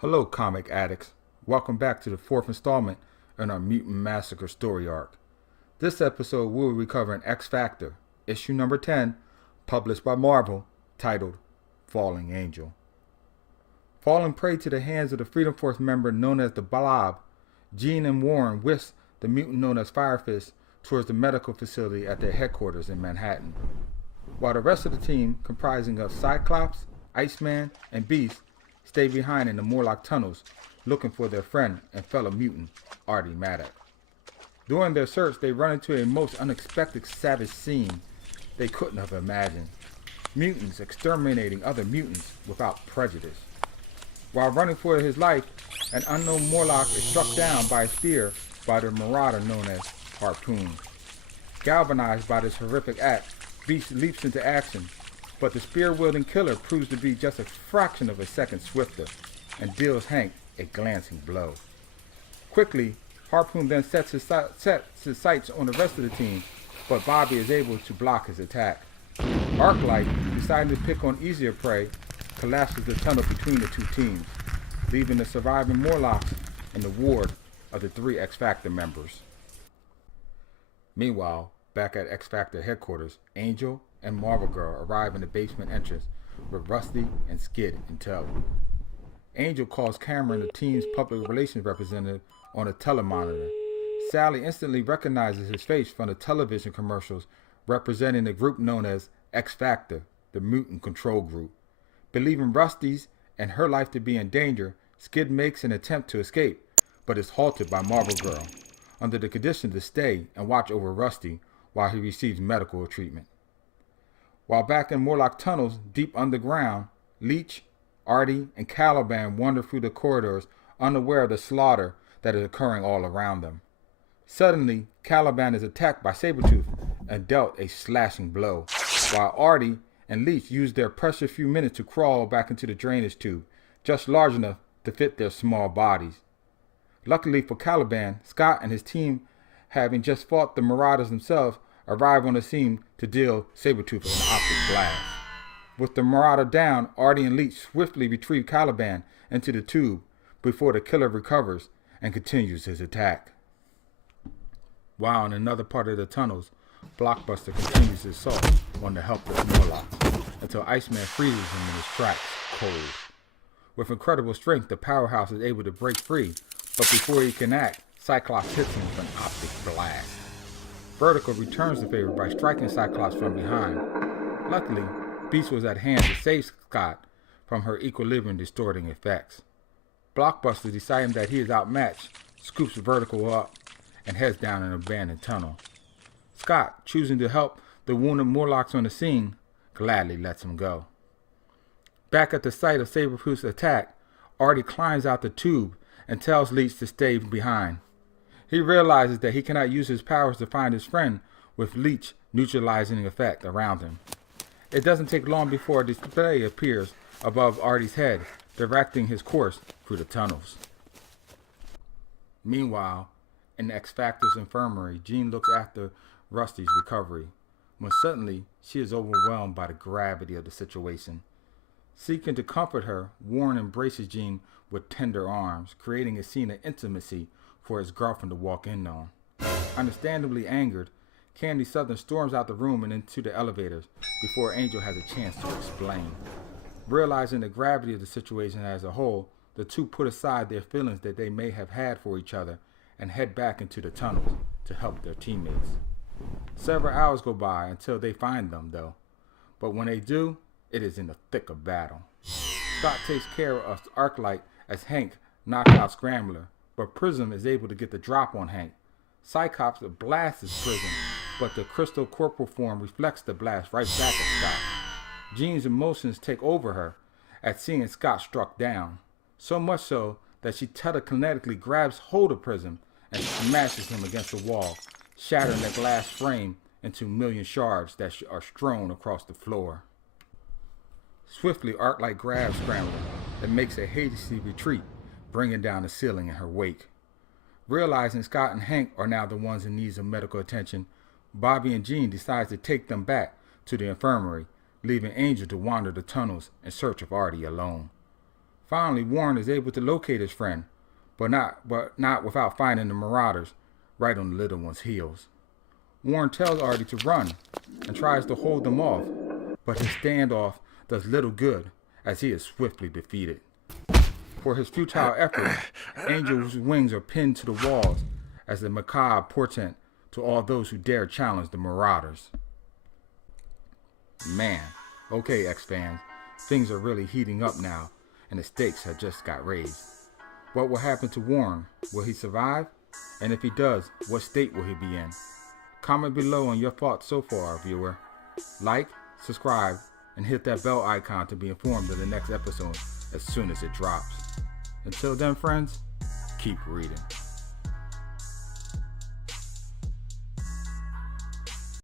Hello, comic addicts. Welcome back to the fourth installment in our Mutant Massacre story arc. This episode we'll be covering X Factor, issue number 10, published by Marvel, titled Falling Angel. Falling prey to the hands of the Freedom Force member known as the Blob, Jean and Warren whisked the mutant known as Firefist towards the medical facility at their headquarters in Manhattan. While the rest of the team, comprising of Cyclops, Iceman, and Beast, stay behind in the Morlock tunnels, looking for their friend and fellow mutant, Artie Maddock. During their search, they run into a most unexpected savage scene they couldn't have imagined. Mutants exterminating other mutants without prejudice. While running for his life, an unknown Morlock is struck down by a spear by the marauder known as Harpoon. Galvanized by this horrific act, Beast leaps into action, but the spear-wielding killer proves to be just a fraction of a second swifter and deals Hank a glancing blow. Quickly, Harpoon then sets his sights on the rest of the team, but Bobby is able to block his attack. Arclight, deciding to pick on easier prey, collapses the tunnel between the two teams, leaving the surviving Morlocks in the ward of the three X Factor members. Meanwhile, back at X Factor headquarters, Angel and Marvel Girl arrive in the basement entrance with Rusty and Skid in tow. Angel calls Cameron, the team's public relations representative, on a telemonitor. Sally instantly recognizes his face from the television commercials representing the group known as X Factor, the Mutant Control Group. Believing Rusty's and her life to be in danger, Skid makes an attempt to escape, but is halted by Marvel Girl, under the condition to stay and watch over Rusty while he receives medical treatment. While back in Morlock tunnels deep underground, Leech, Artie, and Caliban wander through the corridors unaware of the slaughter that is occurring all around them. Suddenly, Caliban is attacked by Sabretooth and dealt a slashing blow, while Artie and Leech use their precious few minutes to crawl back into the drainage tube, just large enough to fit their small bodies. Luckily for Caliban, Scott and his team, having just fought the Marauders themselves, arrive on the scene to deal Sabretooth with an optic blast. With the Marauder down, Artie and Leech swiftly retrieve Caliban into the tube before the killer recovers and continues his attack. While in another part of the tunnels, Blockbuster continues his assault on the helpless Morlocks until Iceman freezes him in his tracks, cold. With incredible strength, the powerhouse is able to break free, but before he can act, Cyclops hits him with an optic blast. Vertical returns the favor by striking Cyclops from behind. Luckily, Beast was at hand to save Scott from her equilibrium distorting effects. Blockbuster, deciding that he is outmatched, scoops Vertical up and heads down an abandoned tunnel. Scott, choosing to help the wounded Morlocks on the scene, gladly lets him go. Back at the site of Sabretooth's attack, Artie climbs out the tube and tells Leech to stay behind. He realizes that he cannot use his powers to find his friend, with Leech neutralizing effect around him. It doesn't take long before a display appears above Artie's head, directing his course through the tunnels. Meanwhile, in X Factor's infirmary, Jean looks after Rusty's recovery, when suddenly she is overwhelmed by the gravity of the situation. Seeking to comfort her, Warren embraces Jean with tender arms, creating a scene of intimacy for his girlfriend to walk in on. Understandably angered, Candy Southern storms out the room and into the elevators before Angel has a chance to explain. Realizing the gravity of the situation as a whole, the two put aside their feelings that they may have had for each other and head back into the tunnels to help their teammates. Several hours go by until they find them, though, but when they do, it is in the thick of battle. Scott takes care of Arclight as Hank knocks out Scrambler, but Prism is able to get the drop on Hank. Cyclops blasts Prism, but the crystal corporal form reflects the blast right back at Scott. Jean's emotions take over her at seeing Scott struck down, so much so that she telekinetically grabs hold of Prism and smashes him against the wall, shattering the glass frame into a million shards that are strewn across the floor. Swiftly, Arclight grabs Scrambler and makes a hasty retreat, bringing down the ceiling in her wake. Realizing Scott and Hank are now the ones in need of medical attention, Bobby and Jean decide to take them back to the infirmary, leaving Angel to wander the tunnels in search of Artie alone. Finally, Warren is able to locate his friend, but not without finding the Marauders right on the little one's heels. Warren tells Artie to run and tries to hold them off, but his standoff does little good as he is swiftly defeated. For his futile effort, Angel's wings are pinned to the walls as a macabre portent to all those who dare challenge the Marauders. Man, okay X-fans, things are really heating up now, and the stakes have just got raised. What will happen to Warren? Will he survive? And if he does, what state will he be in? Comment below on your thoughts so far, viewer. Like, subscribe, and hit that bell icon to be informed of the next episode as soon as it drops. Until then, friends, keep reading.